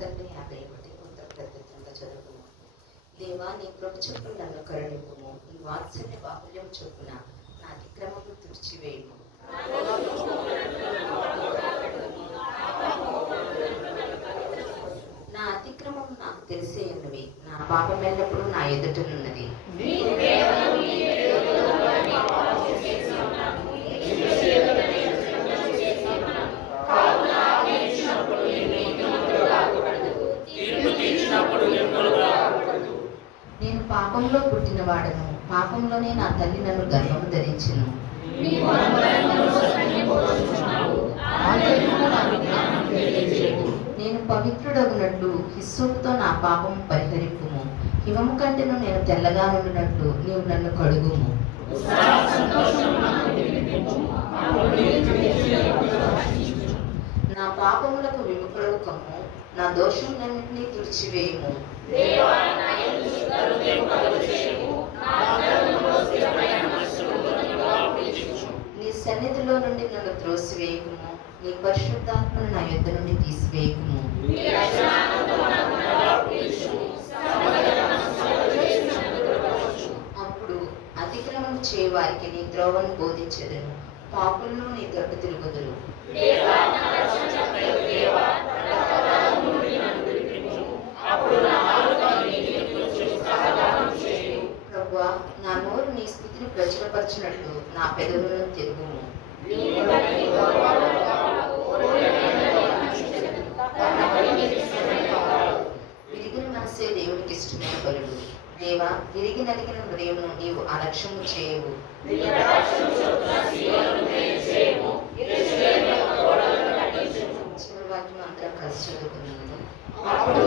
తండ్రి 51 కృతజ్ఞతగా చదువుకున్నాం. దేవా, నీ కృప చొప్పున నన్ను కరుణింపుము, నీ వాత్సల్య బాహుల్యం చొప్పున నా అతిక్రమము తుడిచివేయుము. నా అతిక్రమం నాకు తెలిసే ఉన్నవి, నా పాపం ఎల్లప్పుడూ నా ఎదుటనున్నది. నేను పాపంలో పుట్టిన వాడను, పాపంలోనే నా తల్లి నన్ను గర్భము ధరించెను. నేను పవిత్రుడగునట్లు హిస్సోపుతో నా పాపము పరిహరింపుము, హిమము కంటేను నేను తెల్లగా ఉండునట్లు నీవు నన్ను కడుగుము. నా పాపములకు విముఖుడవు కమ్ము, నా దోషములన్నిటినీ తుడిచివేయుము. నీ సన్నిధిలో నుండి నన్ను త్రోసివేయకుము, నీ పరిశుద్ధాత్మను నా యొద్ద నుండి తీసివేయకుము. అప్పుడు అతిక్రమం చేయవారికి నీ త్రోవను బోధించెదను, పాపులను నీ తట్టు తిరుగుదురు. ప్రభువా, నా నోరు నీ స్థితిని ప్రచురపరచినట్లు నా పెదవులను తిరుగుము. విరిగిన మనసే దేవునికి ఇష్టమైన బలుడు. దేవా, విరిగి నలిగిన హృదయమును నీవు అలక్ష్యము చేయవు. చివరి వాక్యం అందరం కలిసి చదువుకున్నాను. అప్పుడు